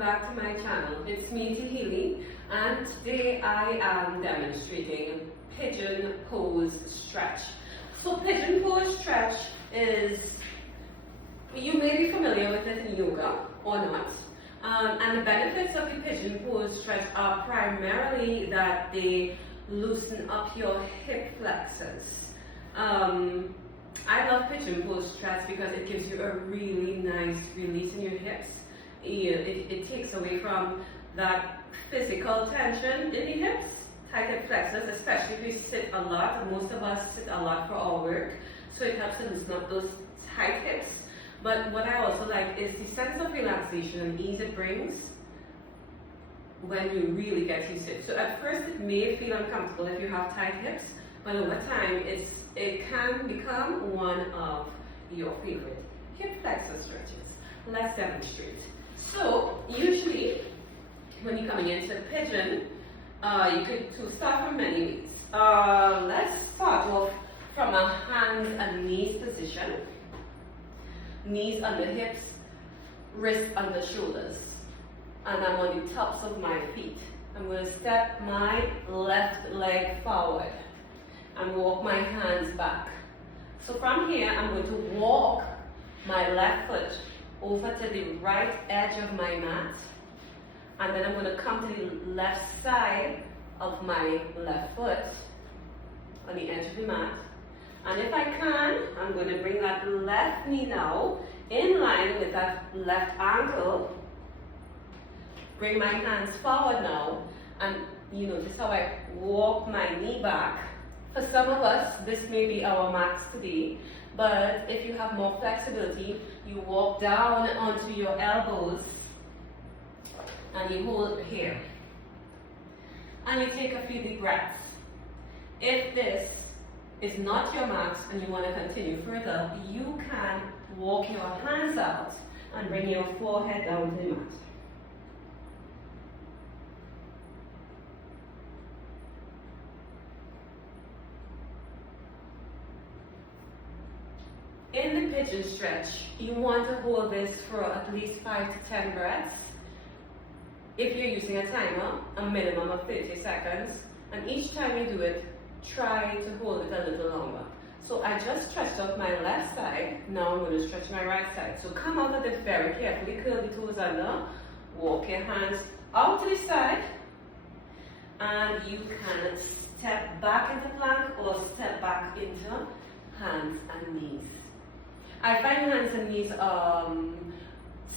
back to my channel. It's me, Healy, and today I am demonstrating pigeon pose stretch. So pigeon pose stretch is, you may be familiar with it in yoga or not. And the benefits of the pigeon pose stretch are primarily that they loosen up your hip flexors. I love pigeon pose stretch because it gives you a really nice release in your hips. It takes away from that physical tension in the hips, tight hip flexors, especially if you sit a lot, and most of us sit a lot for our work, so it helps to loosen up those tight hips. But what I also like is the sense of relaxation and ease it brings when you really get used to it. So at first it may feel uncomfortable if you have tight hips, but over time it can become one of your favorite hip flexor stretches. Let's demonstrate. So usually when you're coming into pigeon, you could start from many ways. Let's start off from a hands and knees position. Knees under hips, wrists under shoulders. And I'm on the tops of my feet. I'm going to step my left leg forward and walk my hands back. So from here, I'm going to walk my left foot over to the right edge of my mat. And then I'm going to come to the left side of my left foot on the edge of the mat. And if I can, I'm going to bring that left knee now in line with that left ankle. Bring my hands forward now, and you notice how I walk my knee back. For some of us, this may be our max today, but if you have more flexibility, you walk down onto your elbows and you hold here. And you take a few deep breaths. If this is not your max and you want to continue further, you can walk your hands out and bring your forehead down to the mat. In the pigeon stretch, you want to hold this for at least 5 to 10 breaths. If you're using a timer, a minimum of 30 seconds, and each time you do it, try to hold it a little longer. So I just stretched out my left side, now I'm going to stretch my right side. So come out of it very carefully, curl the toes under, walk your hands out to the side, and you can step back into plank or step back into hands and knees. I find hands and knees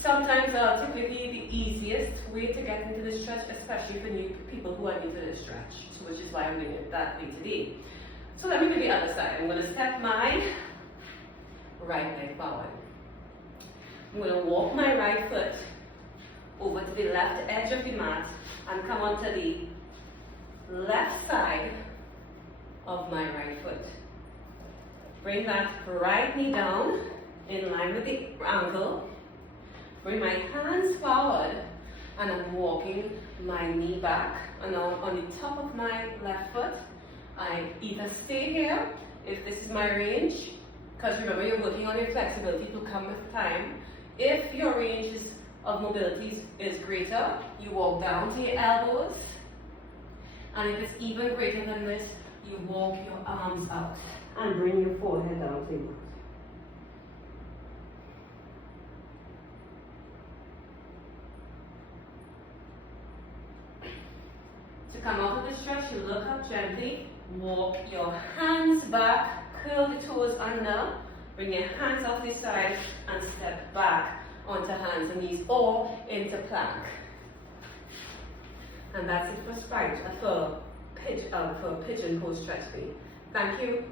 sometimes are typically the easiest way to get into the stretch, especially for new people who are new to the stretch, so which is why I'm doing it that way today. So let me do the other side. I'm going to step my right leg forward. I'm going to walk my right foot over to the left edge of the mat and come onto the left side of my right foot. Bring that right knee down in line with the ankle. Bring my hands forward and I'm walking my knee back. And now on the top of my left foot, I either stay here, if this is my range, because remember you're working on your flexibility to come with time. If your range of mobility is greater, you walk down to your elbows. And if it's even greater than this, you walk your arms out and bring your forehead down to your mat. To come out of the stretch, you look up gently, walk your hands back, curl the toes under, bring your hands off the side and step back onto hands and knees or into plank. And that's it for pigeon pose stretch day. Thank you.